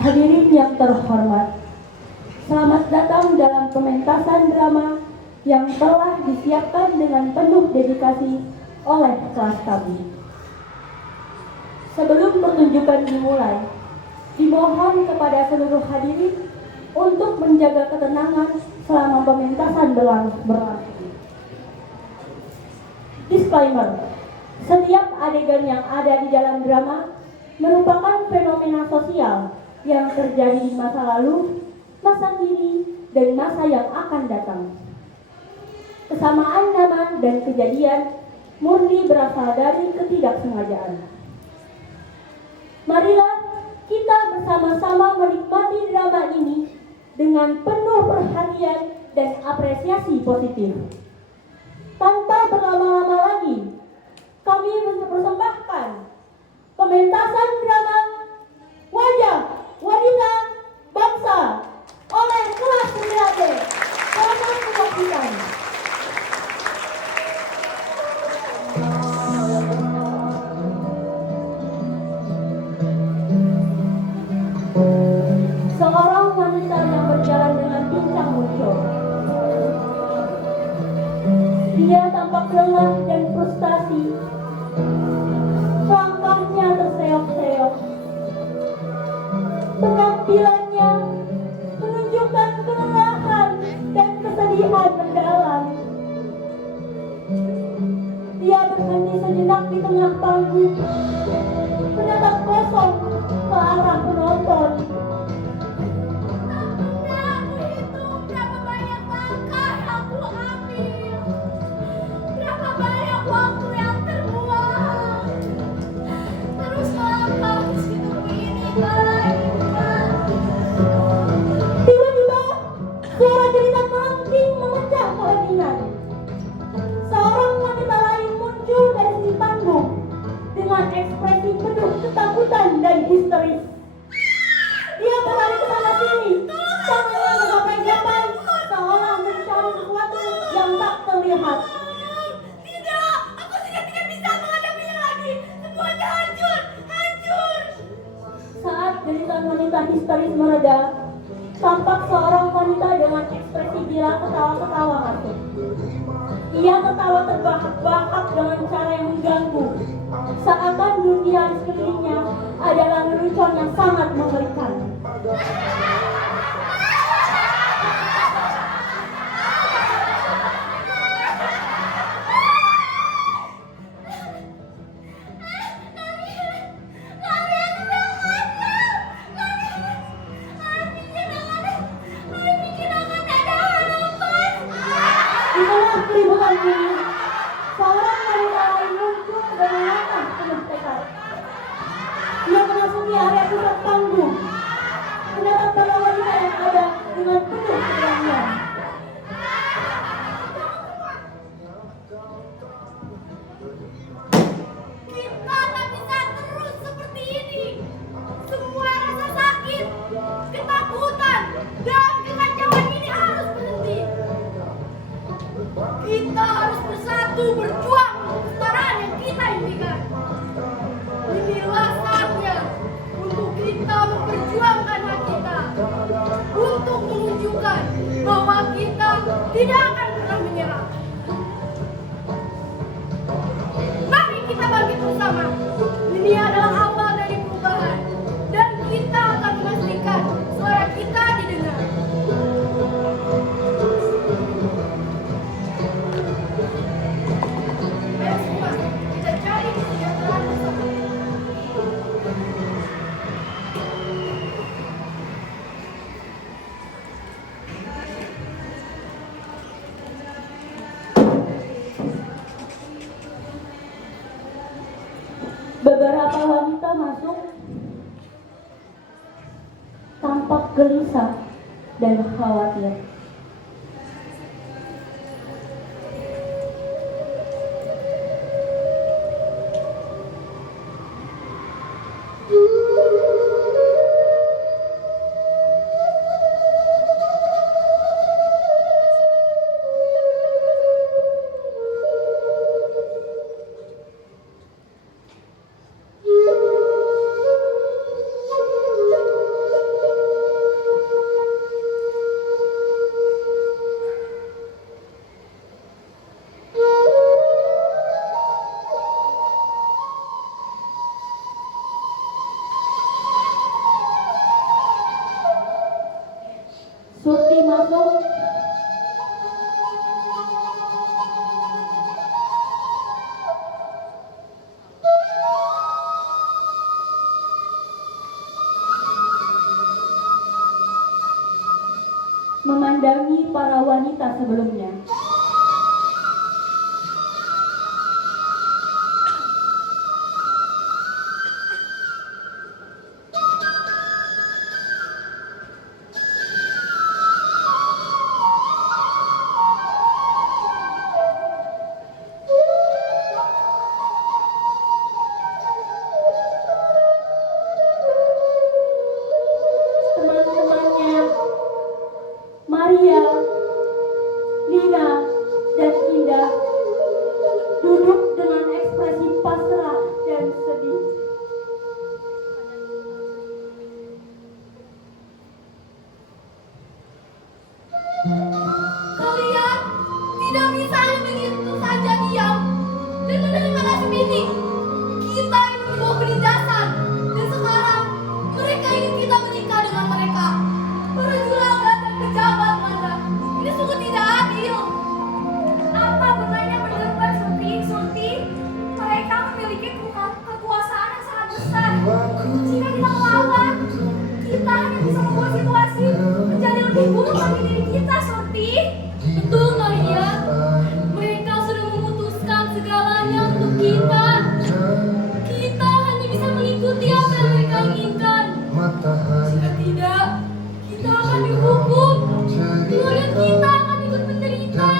Hadirin yang terhormat, selamat datang dalam pementasan drama yang telah disiapkan dengan penuh dedikasi oleh kelas kami. Sebelum pertunjukan dimulai, dimohon kepada seluruh hadirin untuk menjaga ketenangan selama pementasan berlangsung. Disclaimer, setiap adegan yang ada di dalam drama merupakan fenomena sosial yang terjadi di masa lalu, masa kini, dan masa yang akan datang. Kesamaan nama dan kejadian murni berasal dari ketidaksengajaan. Marilah kita bersama-sama menikmati drama ini dengan penuh perhatian dan apresiasi positif. Tanpa berlama-lama lagi, kami mempersembahkan pementasan drama Wajah Wanita Bangsa oleh kelas 9D. Selamat menyaksikan. Seorang wanita yang berjalan dengan pincang muncul. Dia tampak lelah dan frustasi. Langkahnya terseok-seok. Penampilannya menunjukkan kelelahan dan kesedihan mendalam. Dia berhenti sejenak di tengah panggung, menatap kosong ke arah penonton. Aku hitung berapa banyak langkah yang aku ambil, berapa banyak waktu yang terbuang. Terus mengapa hidupku ini lagi? Tiba-tiba, suara jeritan melengking memecah keheningan. Seorang wanita lain muncul dari sisi panggung dengan ekspresi penuh ketakutan dan histeris. Dia berlari ke sana sini, tangannya menggapai-gapai seolah mencari sesuatu yang tak terlihat. Tidak, aku sudah tidak bisa menghadapinya lagi. Semuanya hancur, hancur. Saat jeritan wanita histeris mereda, tampak seorang wanita dengan ekspresi gila ketawa-ketawa masuk. Ia tertawa terbahak-bahak dengan cara yang mengganggu, seakan dunia di sekelilingnya adalah lelucon yang sangat mengerikan. Di tengah keributan ini, seorang wanita lain muncul dengan langkah penuh tekad. Dia memasuki area pusat panggung, menatap para wanita yang ada dengan penuh keberanian. Kita tak bisa terus seperti ini. Semua rasa sakit, ketakutan, dan kekacauan ini harus berhenti. Kita harus bersatu berjuang untuk kesetaraan yang kita impikan. Inilah saatnya untuk kita memperjuangkan hak kita, untuk menunjukkan bahwa kita tidak akan pernah menyerah. Mari kita bangkit bersama. Ini adalah awal dari perubahan, dan kita akan memastikan suara kita didengar. Ayo semua, kita cari kesejahteraan bersama. Beberapa wanita masuk, tampak gelisah dan khawatir. kosong. Memandangi para wanita sebelumnya. Teman-temannya, Maria, Lina, dan Indah duduk dengan ekspresi pasrah dan sedih. Kalian tidak bisa hanya begitu saja diam dan menerima nasib ini. Kita ini membawa penindasan, dan sekarang mereka ingin kita menikah dengan mereka. Para juragan dan pejabat mana? Ini sungguh tidak adil. Apa gunanya berdebat Surti? Mereka memiliki kekuasaan yang sangat besar. Jika kita melawan, kita hanya bisa membuat situasi menjadi lebih buruk bagi diri kita, Surti. Betul, Maria. Mereka sudah memutuskan segalanya untuk kita. Kita hanya bisa mengikuti apa yang mereka inginkan. Jika tidak, kita akan dihukum. Keluarga kita akan ikut menderita.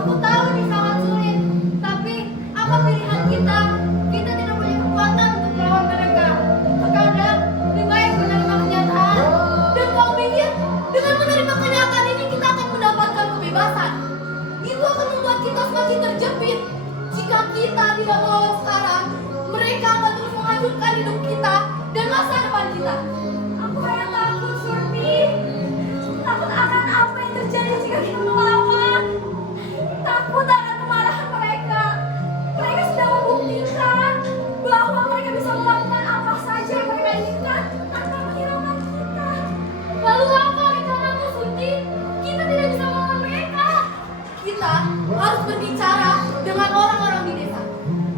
Aku tahu ini sangat sulit, tapi apa pilihan kita? Kita tidak punya kekuatan untuk melawan mereka. Terkadang lebih baik menerima kenyataan. Dan kau pikir dengan menerima kenyataan ini kita akan mendapatkan kebebasan? Itu akan membuat kita semakin terjepit. Jika kita tidak melawan sekarang, mereka akan terus menghancurkan hidup kita dan masa depan kita. Aku hanya takut, Surti. Takut akan apa yang terjadi jika kita melawan. Takut akan kemarahan mereka. Mereka sudah membuktikan bahwa mereka bisa melakukan apa saja yang mereka inginkan tanpa menghiraukan kita. Lalu apa rencanamu, Surti? Kita tidak bisa melawan mereka. Kita harus berbicara dengan orang-orang di desa.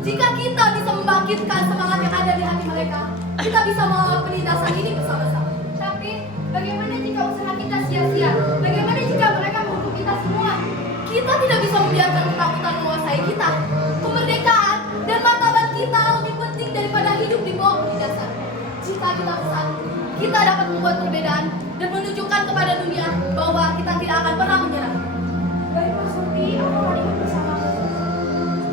Jika kita bisa membangkitkan semangat yang ada di hati mereka, kita bisa melawan penindasan ini bersama-sama. Tapi bagaimana jika usaha kita sia-sia? Bagaimana jika mereka menghukum kita semua? Kita tidak bisa membiarkan ketakutan menguasai kita. Kemerdekaan dan martabat kita lebih penting daripada hidup di bawah penindasan. Jika kita bersatu, kita dapat membuat perbedaan dan menunjukkan kepada dunia bahwa kita tidak akan pernah menyerah. Baiklah, Surti, aku akan ikut bersamamu.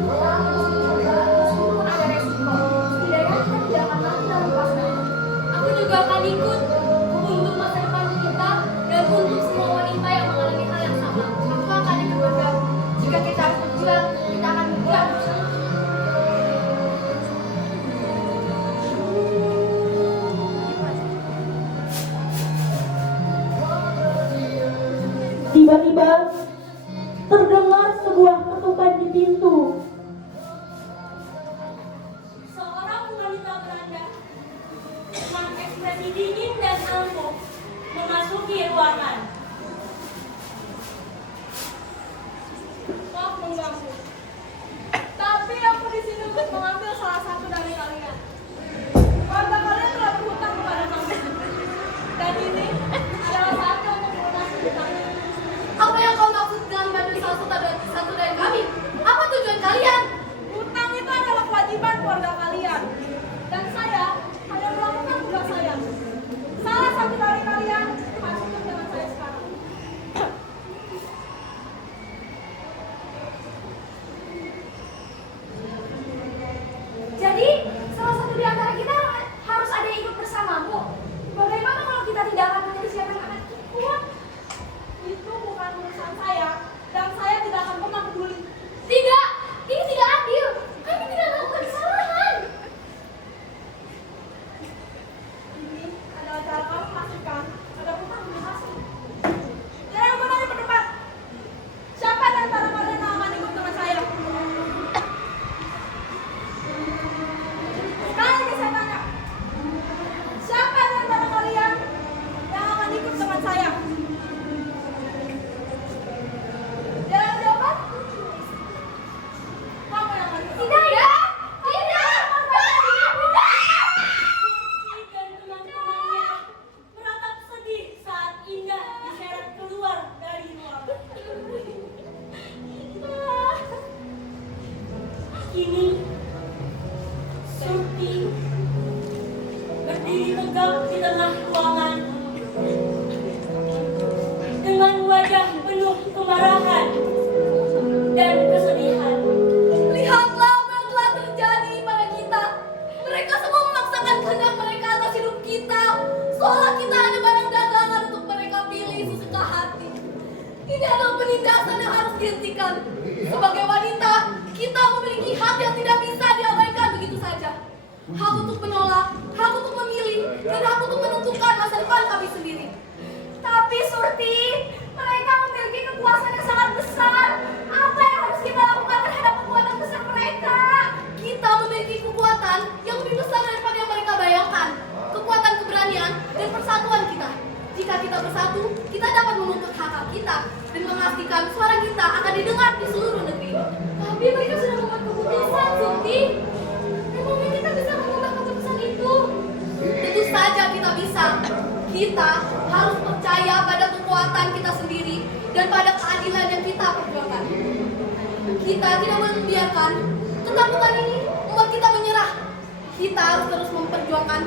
Kita harus mencoba meskipun ada resiko. Setidaknya kita tidak akan mati dalam pasrah. Aku juga akan ikut untuk masa depan kita dan untuk semua wanita yang mengalami hal yang sama. Aku akan ikut bergabung. Jika kita harus berjuang, kita akan berjuang bersama. Tiba-tiba terdengar sebuah ketukan di pintu. Seorang wanita Belanda dengan ekspresi dingin dan angkuh memasuki ruangan. Maaf mengganggu. Tapi aku di sini untuk mengambil salah satu dari kalian. Keluarga kalian telah berhutang kepada kami. Dan ini adalah saatnya untuk melunasi hutangnya. Apa yang kau maksud dengan mengambil salah satu dari kami? Apa tujuan kalian? Hutang itu adalah kewajiban keluarga kalian. Dan saya hanya melakukan tugas saya. Salah satu dari kalian harus ikut dengan saya sekarang. dihentikan. Sebagai wanita, kita memiliki hak yang tidak bisa diabaikan begitu saja. Hak untuk menolak, hak untuk memilih, dan hak untuk menentukan masa depan kami sendiri. Tapi Surti, mereka memiliki kekuasaan yang sangat besar. Apa yang harus kita lakukan terhadap kekuatan besar mereka? Kita memiliki kekuatan yang lebih besar daripada yang mereka bayangkan. Kekuatan keberanian dan persatuan kita. Jika kita bersatu, kita dapat menuntut hak kita dan memastikan suara kita akan didengar di seluruh negeri. Tapi mereka sudah membuat keputusan, Surti. Memangnya kita bisa mengubah keputusan itu? Tentu saja kita bisa. Kita harus percaya pada kekuatan kita sendiri dan pada keadilan yang kita perjuangkan. Kita tidak boleh membiarkan ketakutan ini membuat kita menyerah. Kita harus terus memperjuangkan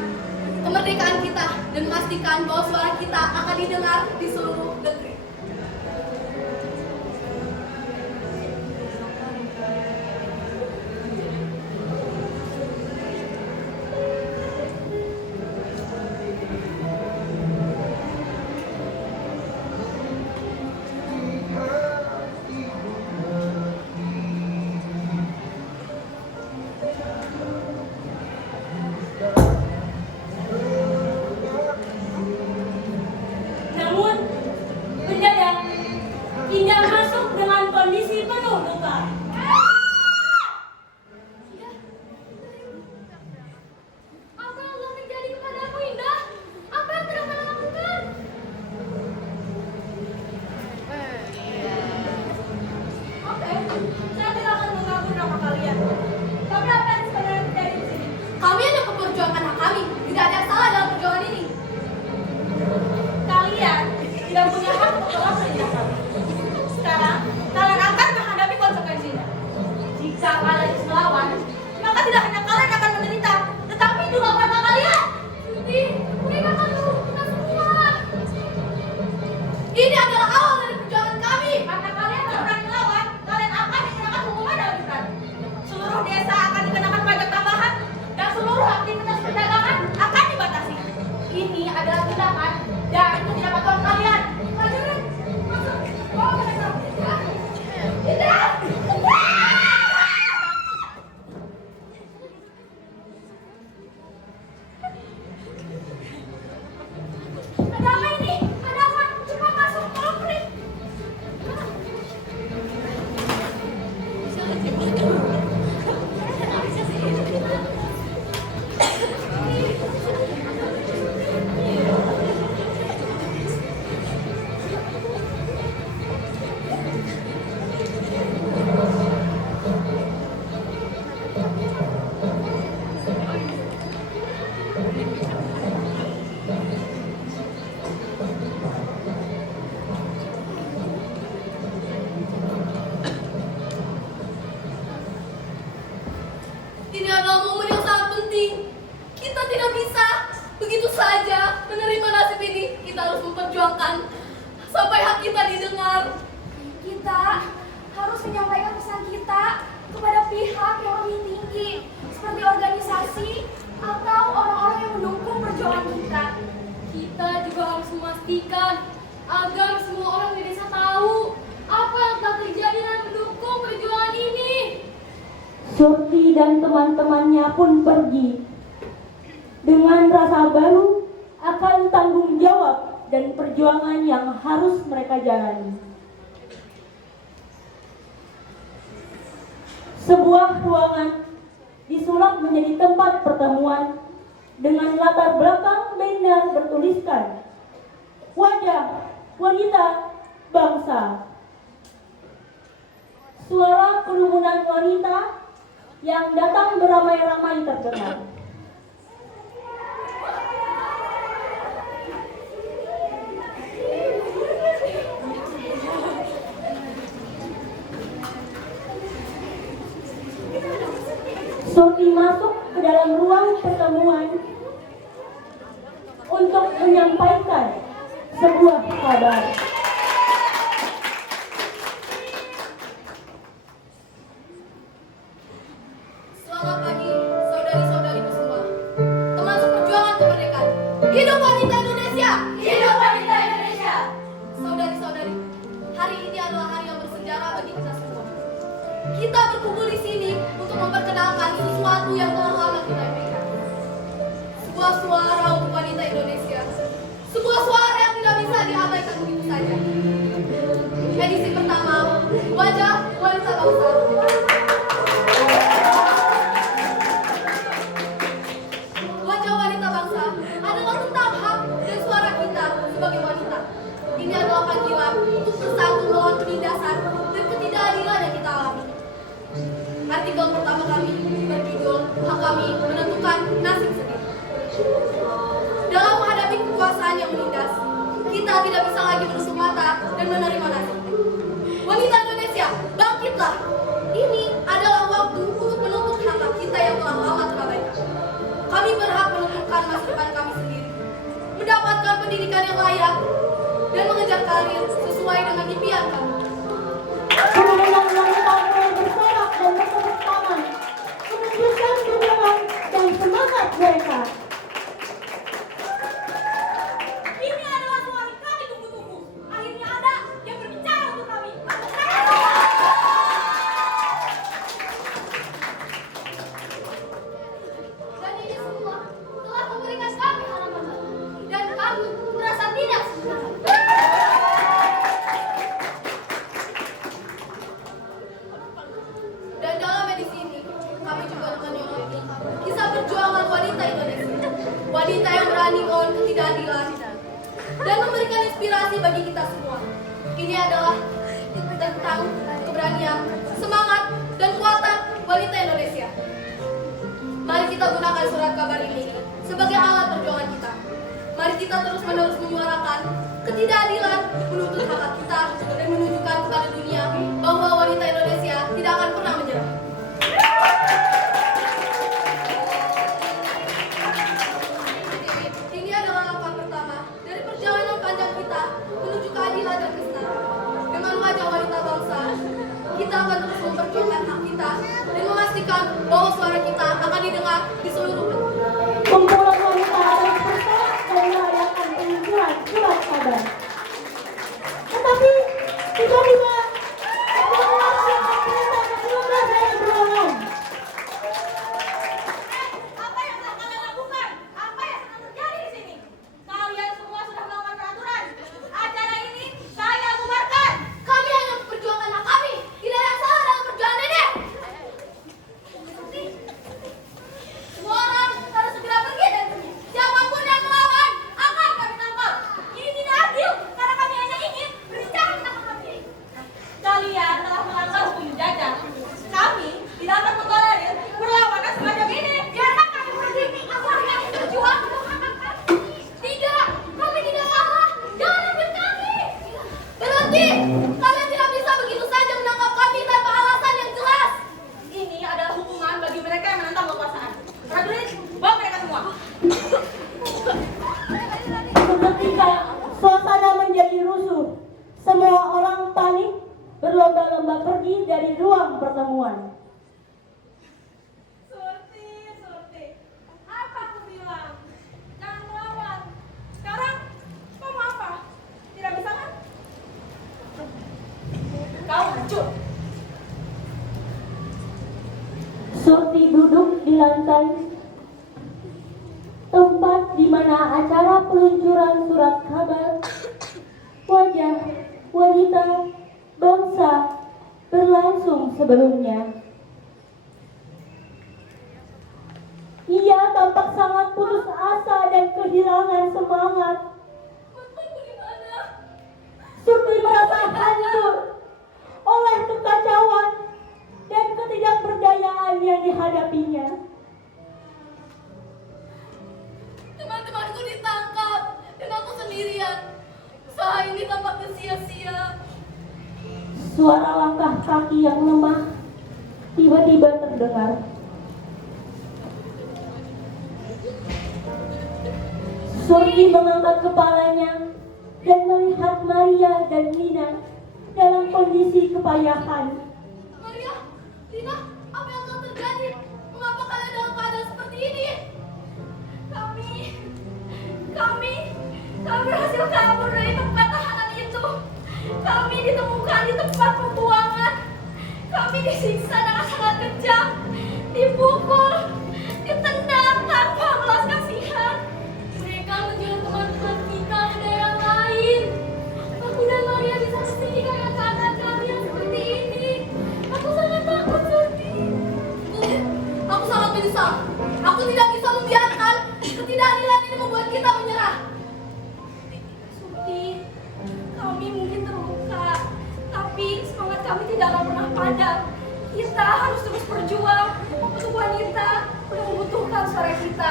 kemerdekaan kita dan memastikan bahwa suara kita akan didengar di seluruh negeri. Namun, mendadak Indah masuk dengan kondisi penuh luka. Apa yang telah terjadi kepadamu, Indah? Apa yang telah kalian lakukan? Oke, saya tidak akan mengganggu nama kalian. Tapi apa yang sebenarnya terjadi di sini? Kami hanya memperjuangkan hak kami. Tidak ada yang salah dalam perjuangan ini. Kalian tidak punya hak untuk tolak perintah kami. Sekarang, kalian akan menghadapi konsekuensinya. Jika kalian melawan, maka tidak hanya kalian akan menderita, tetapi juga keluarga kalian. Surti, mereka akan menghukum semua. Ini adalah awal dari perjuangan kami. Karena kalian tidak berani melawan, kalian akan dikenakan hukuman yang lebih berat. Seluruh desa akan dikenakan pajak tambahan, dan seluruh aktivitas perdagangan akan dibatasi. Ini adalah tindakan dan ketidakpatuhan kalian. Prajurit, masuk. Bawa mereka. Tidak! Ada apa ini? Ada apa? Cepat masuk, tolong Pri. Ini adalah momen yang sangat penting. Kita tidak bisa begitu saja menerima nasib ini. Kita harus memperjuangkan sampai hak kita didengar. Kita harus menyampaikan pesan kita kepada pihak yang lebih tinggi, seperti organisasi atau orang-orang yang mendukung perjuangan kita. Kita juga harus memastikan agar semua orang di desa tahu apa yang telah terjadi dan mendukung perjuangan ini. Surti dan teman-temannya pun pergi dengan rasa baru akan tanggung jawab dan perjuangan yang harus mereka jalani. Sebuah ruangan disulap menjadi tempat pertemuan dengan latar belakang banner bertuliskan "Wajah Wanita Bangsa". Suara kerumunan wanita yang datang beramai-ramai terdengar. Surti masuk ke dalam ruang pertemuan untuk menyampaikan sebuah kabar. Selamat pagi, saudari-saudariku semua. Teman seperjuangan kemerdekaan. Hidup wanita Indonesia! Hidup wanita Indonesia! Saudari-saudari, hari ini adalah hari yang bersejarah bagi layak dan mengejar karir sesuai dengan impian kamu. Kemudian wanita mulai bersorak dan bertepuk tangan, menunjukkan dukungan dan semangat mereka. Ini adalah suara yang kami tunggu-tunggu. Akhirnya ada yang berbicara untuk kami. Dan ini semua telah memberikan kami harapan baru. Dan kami merasa tidak sebenarnya. Dan dalam edisi ini, kami juga akan menyoroti kisah perjuangan wanita Indonesia. Wanita yang berani melawan ketidakadilan dan memberikan inspirasi bagi kita semua. Ini adalah tentang keberanian, semangat, dan kekuatan wanita Indonesia. Mari kita gunakan surat kabar ini sebagai alat perjuangan kita. Mari kita terus-menerus menyuarakan ketidakadilan, menuntut hak kita, dan menunjukkan kepada dunia bahwa wanita Indonesia tidak akan pernah menyerah. Ini adalah langkah pertama dari perjalanan panjang kita menuju keadilan dan kesetaraan. Dengan wajah wanita bangsa, kita akan terus memperjuangkan hak kita dan memastikan bahwa suara kita akan didengar di seluruh dunia. Kumpulan wanita harus bersorak dan merayakan peluncuran surat kabar. Tetapi tiba-tiba sebuah aksi yang ternyata berubah dari berulang. Apa yang sedang kalian lakukan? Apa yang sedang terjadi di sini? Kalian semua sudah melakukan peraturan. Acara ini saya bubarkan. Kami hanya memperjuangkan hak kami. Tidak ada yang salah dalam perjuangan ini. Semua orang harus segera pergi dari sini. Siapapun yang melawan akan kami tangkap. Ini tidak adil karena kami hanya ingin berbicara tentang hak kami. Kalian telah melanggar hukum penjajah. Kami tidak akan mentolerir perlawanan semacam ini. Biarkan kami berdiri. Aku hanya berjuang untuk hak kami. Tidak, kami tidak salah. Jangan ambil kami. Berhenti. Kalian tidak bisa begitu saja menangkap kami tanpa alasan yang jelas. Ini adalah hukuman bagi mereka yang menentang kekuasaan. Prajurit, bawa mereka semua. Seketika suasana menjadi rusuh. Semua orang panik berlomba-lomba pergi dari ruang pertemuan. Surti, apa aku bilang? Jangan melawan. Sekarang, kamu apa? Tidak bisa kan? Kau hancur. Surti duduk di lantai, tempat di mana acara peluncuran surat kabar. Wajah wanita bangsa berlangsung sebelumnya. Ia tampak sangat putus asa dan kehilangan semangat. Putriku di mana? Surti merasa hancur oleh kekacauan dan ketidakberdayaan yang dihadapinya. Teman-temanku ditangkap dan aku sendirian. Usaha ini tampaknya sia-sia. Suara langkah kaki yang lemah tiba-tiba terdengar. Surti mengangkat kepalanya dan melihat Maria dan Nina dalam kondisi kepayahan. Maria, Lina, apa yang telah terjadi? Mengapa kalian dalam keadaan seperti ini? Kami berhasil kabur dari tempat tahanan itu. Kami ditemukan di tempat pembuangan. Kami disiksa dengan sangat kejam, dipukul, ditendang tanpa belas kasihan. Mereka menjual teman-teman kita ke daerah lain. Aku dan Maria bisa kesini karena keadaan kami yang seperti ini. Aku sangat takut, Surti. Aku sangat menyesal. Aku tidak bisa membiarkan ketidakadilan ini membuat kita menyerah. Surti, kami mungkin terluka, tapi semangat kami tidak akan pernah padam. Kita harus terus berjuang untuk wanita yang membutuhkan suara kita.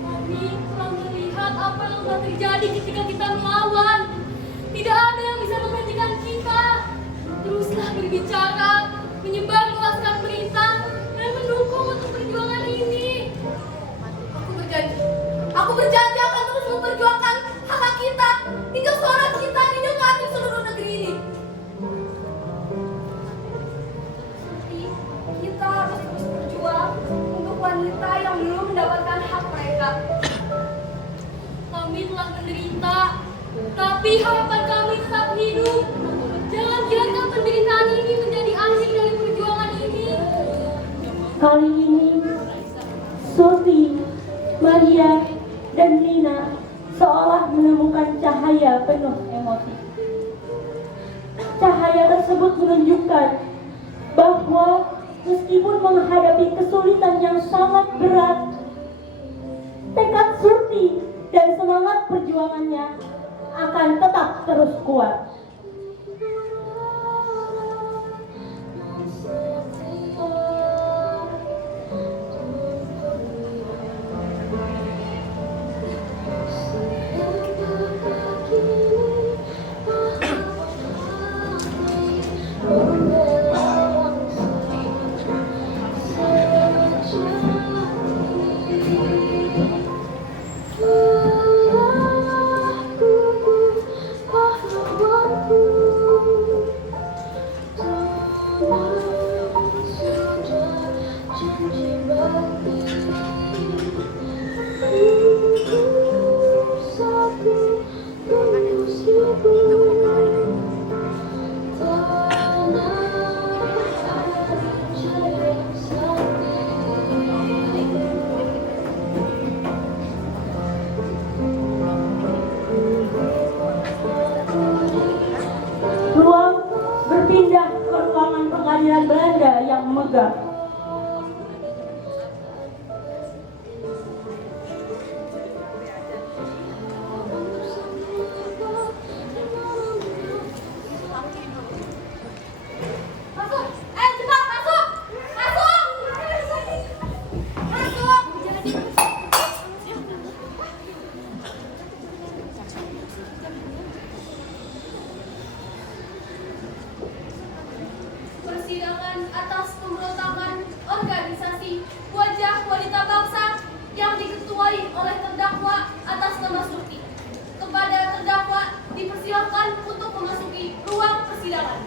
Kami telah melihat apa yang telah terjadi ketika kita melawan. Tidak ada yang bisa menghentikan kita. Teruslah berbicara, menyebarluaskan berita, dan mendukung untuk perjuangan ini. Aku berjanji akan terus memperjuangkan hak telah menderita, tapi harapan kami tetap hidup. Jangan biarkan penderitaan ini menjadi akhir dari perjuangan ini. Kali ini, Surti, Maria, dan Lina seolah menemukan cahaya penuh emosi. Cahaya tersebut menunjukkan bahwa meskipun menghadapi kesulitan yang sangat berat, tekad Surti dan semangat perjuangannya akan tetap terus kuat. Ruang berpindah ke ruangan pengadilan Belanda yang megah. Masuk! Cepat masuk! Masuk! Masuk! Persidangan atas pemberontakan organisasi Wajah Wanita Bangsa yang diketuai oleh terdakwa atas nama Surti. Kepada terdakwa dipersilakan untuk memasuki ruang persidangan.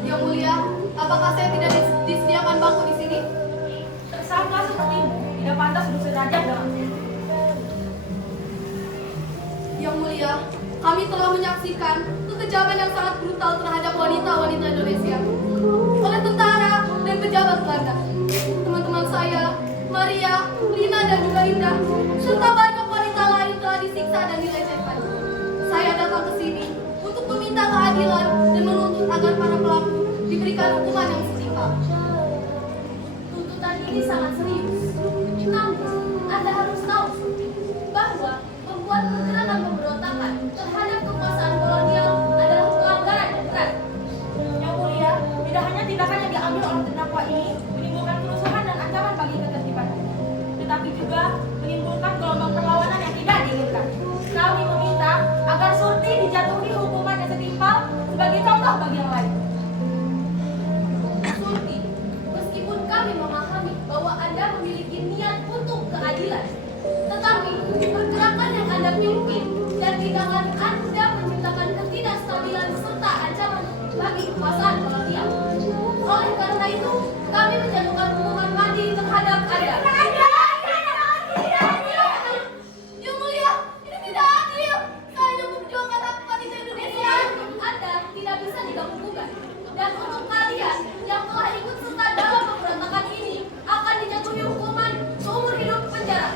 Yang mulia, apakah saya tidak disediakan bangku di sini? Tersangka Surti tidak pantas bersederajat dengan Yang mulia, kami telah menyaksikan kekejaman yang sangat brutal terhadap wanita-wanita Indonesia oleh tentara dan pejabat Belanda. Teman-teman saya, Maria, Lina, dan juga Indah, serta banyak wanita lain telah disiksa dan dilecehkan. Saya datang ke sini untuk meminta keadilan dan menuntut agar para pelaku diberikan hukuman yang setimpal. Tuntutan ini sangat serius. Namun, Anda harus tahu bahwa membuat pergerakan pemberontakan terhadap kekuasaan kolonial adalah pelanggaran yang berat. Yang mulia, tidak hanya tindakan yang diambil oleh terdakwa ini menimbulkan kerusuhan dan ancaman bagi ketertiban, tetapi juga menimbulkan gelombang perlawanan yang tidak diinginkan. Kami meminta agar Surti dijatuhi hukuman yang setimpal sebagai contoh bagi yang lain. Surti, meskipun kami memahami bahwa Anda memiliki niat untuk keadilan, tetapi pergerakan yang Anda pimpin dan tindakan Anda menciptakan ketidakstabilan serta ancaman bagi kekuasaan kolonial. Oleh karena itu, kami menjatuhkan hukuman mati terhadap Anda. Yang mulia, ini tidak adil. Saya hanya memperjuangkan hak wanita Indonesia. Anda tidak bisa digabung-gugat. Dan untuk kalian yang telah ikut serta dalam pemberontakan ini akan dijatuhi hukuman seumur hidup penjara.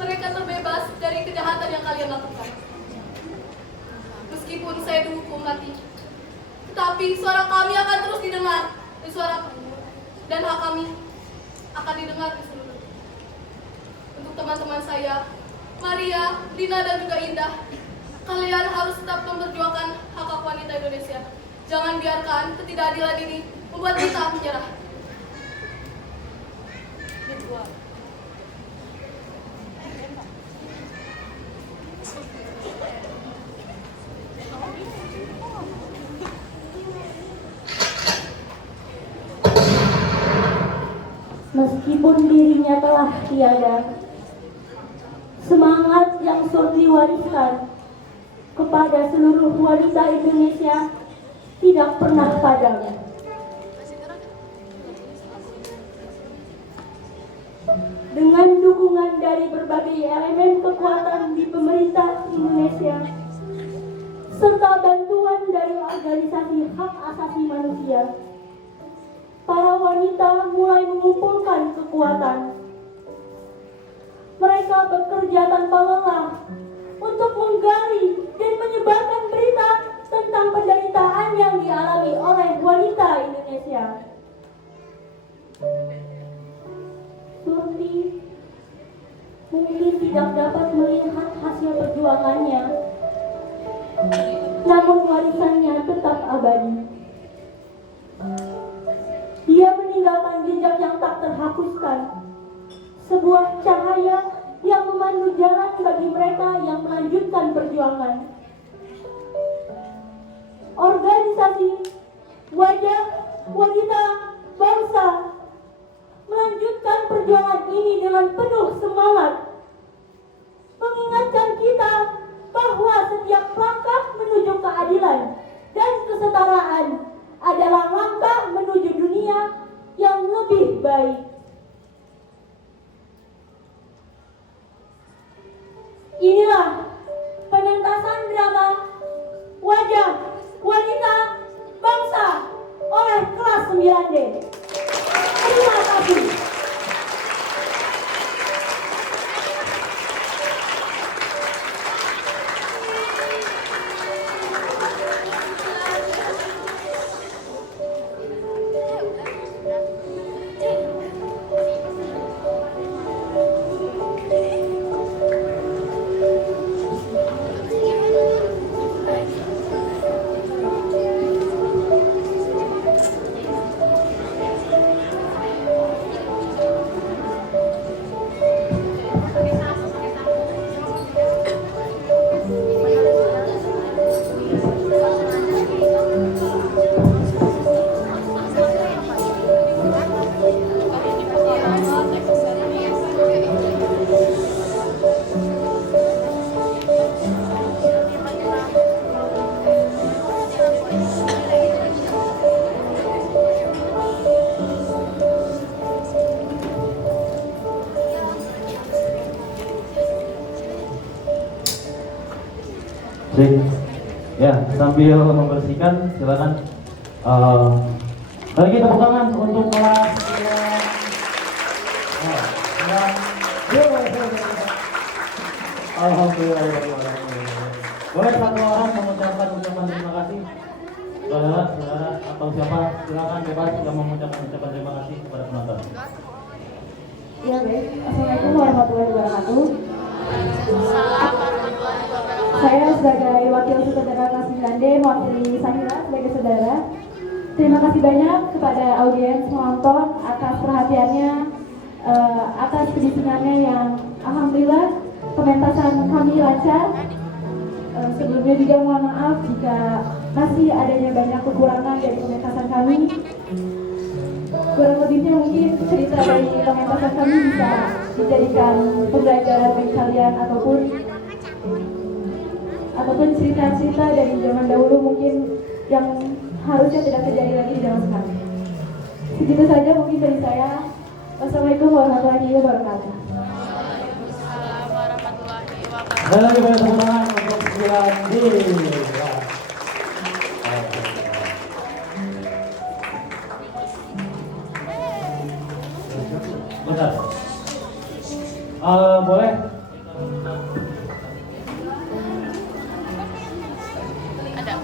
mereka terbebas dari kejahatan yang kalian lakukan. Meskipun saya dihukum mati, tetapi suara kami akan terus didengar, dan hak kami akan didengar di seluruh. Untuk teman-teman saya, Maria, Lina, dan juga Indah, kalian harus tetap memperjuangkan hak wanita Indonesia. Jangan biarkan ketidakadilan ini membuat kita menyerah. Meskipun dirinya telah tiada, semangat yang sudah diwariskan kepada seluruh wanita Indonesia tidak pernah padam. Dengan dukungan dari berbagai elemen kekuatan di pemerintah Indonesia, serta bantuan dari organisasi hak asasi manusia, para wanita mulai mengumpulkan kekuatan. Mereka bekerja tanpa lelah untuk menggali dan menyebarkan berita tentang penderitaan yang dialami oleh wanita Indonesia. Surti mungkin tidak dapat melihat hasil perjuangannya, namun warisannya tetap abadi. Dia meninggalkan jejak yang tak terhapuskan, sebuah cahaya yang memandu jalan bagi mereka yang melanjutkan perjuangan. Organisasi Wajah Wanita Bangsa melanjutkan perjuangan ini dengan penuh semangat, mengingatkan kita bahwa setiap langkah menuju keadilan dan kesetaraan adalah langkah menuju dunia yang lebih baik. Inilah penentasan drama Wajah Wanita Bangsa oleh kelas 9D. Terima kasih. Ya, sambil membersihkan, silakan bagi tepuk tangan untuk kelas. Alhamdulillah. Boleh satu orang mengucapkan ucapan terima kasih, saudara atau siapa, silakan bebas yang mengucapkan ucapan terima kasih kepada penonton. Ya baik, Assalamualaikum warahmatullahi wabarakatuh. Saya sebagai wakil sutradara kelas 9D mewakili Sahira sebagai saudara. Terima kasih banyak kepada audiens penonton atas perhatiannya, atas kedisiplinan yang alhamdulillah pementasan kami lancar. Sebelumnya juga mohon maaf jika masih adanya banyak kekurangan dari pementasan kami. Kurang lebihnya mungkin cerita dari pementasan kami bisa dijadikan pembelajaran bagi kalian ataupun cerita-cerita dari zaman dahulu mungkin yang harusnya tidak terjadi lagi di zaman sekarang. Segitu saja mungkin dari saya. Wassalamualaikum warahmatullahi wabarakatuh. Dan lagi banyak tepuk tangan untuk 9D. Bentar. Boleh Ada.